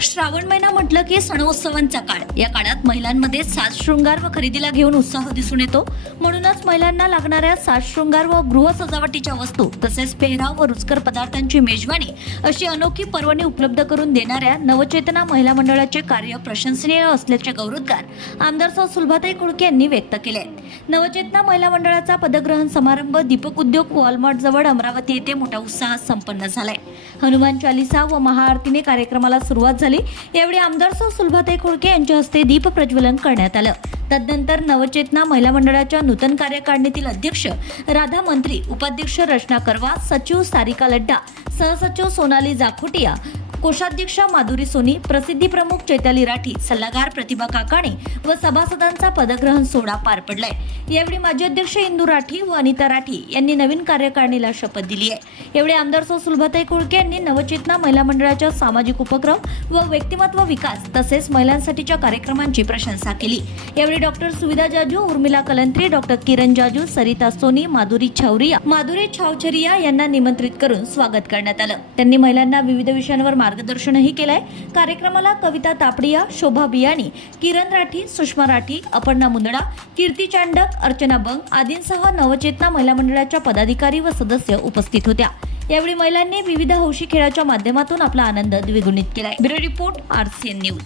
श्रावण महिना म्हटलं की सणोत्सवांचा काळ. या काळात महिलांमध्ये साज शृंगार व खरेदीला घेऊन उत्साह दिसून येतो. म्हणूनच महिलांना लागणाऱ्या साज शृंगार व गृह सजावटीच्या वस्तू तसेच पेहराव व रुचकर पदार्थांची मेजवानी अशी अनोखी पर्वणी उपलब्ध करून देणाऱ्या नवचेतना महिला मंडळाचे कार्य प्रशंसनीय असल्याचे गौरवोद्गार आमदार सौ सुलभाताई कुळके यांनी व्यक्त केले. नवचेतना महिला मंडळाचा पदग्रहण समारंभ दीपक उद्योग वॉलमार्ट जवळ अमरावती येथे मोठ्या उत्साहात संपन्न झालाय. हनुमान चालिसा व महाआरतीने कार्यक्रमाला सुरुवात झाली. यावेळी आमदार सौ सुलभाताई खोडके यांच्या हस्ते दीप प्रज्वलन करण्यात आलं. तदनंतर नवचेतना महिला मंडळाच्या नूतन कार्यकारिणीतील अध्यक्ष राधा मंत्री उपाध्यक्ष रचना करवा सचिव सारिका लड्डा सहसचिव सोनाली जाखोटिया कोषाध्यक्षा माधुरी सोनी प्रसिद्धी प्रमुख चैताली राठी सल्लागार प्रतिभा काकाणी व सभासदांचा पदग्रहण सोहळा पार पडलाय. यावेळी माजी अध्यक्ष इंदू राठी व अनिता राठी यांनी नवीन कार्यकारिणीला शपथ दिली आहे यावेळी आमदार सौ सुलभताई कुळके यांनी नवचेतना महिला मंडळाच्या सामाजिक उपक्रम व व्यक्तिमत्व विकास तसेच महिलांसाठीच्या कार्यक्रमांची प्रशंसा केली. यावेळी डॉक्टर सुविधा जाजू उर्मिला कलंत्री डॉक्टर किरण जाजू सरिता सोनी माधुरी छावरिया माधुरी छावचरिया यांना निमंत्रित करून स्वागत करण्यात आलं. त्यांनी महिलांना विविध विषयांवर मार्गदर्शनही केलंय. कार्यक्रमाला कविता तापडिया शोभा बियाणी किरण राठी सुषमा राठी अपर्णा मुंदडा कीर्ती चांडक अर्चना बंग आदींसह नवचेतना महिला मंडळाच्या पदाधिकारी व सदस्य उपस्थित होत्या. यावेळी महिलांनी विविध हौशी खेळाच्या माध्यमातून आपला आनंद द्विगुणित केलाय. Bureau report RCN news.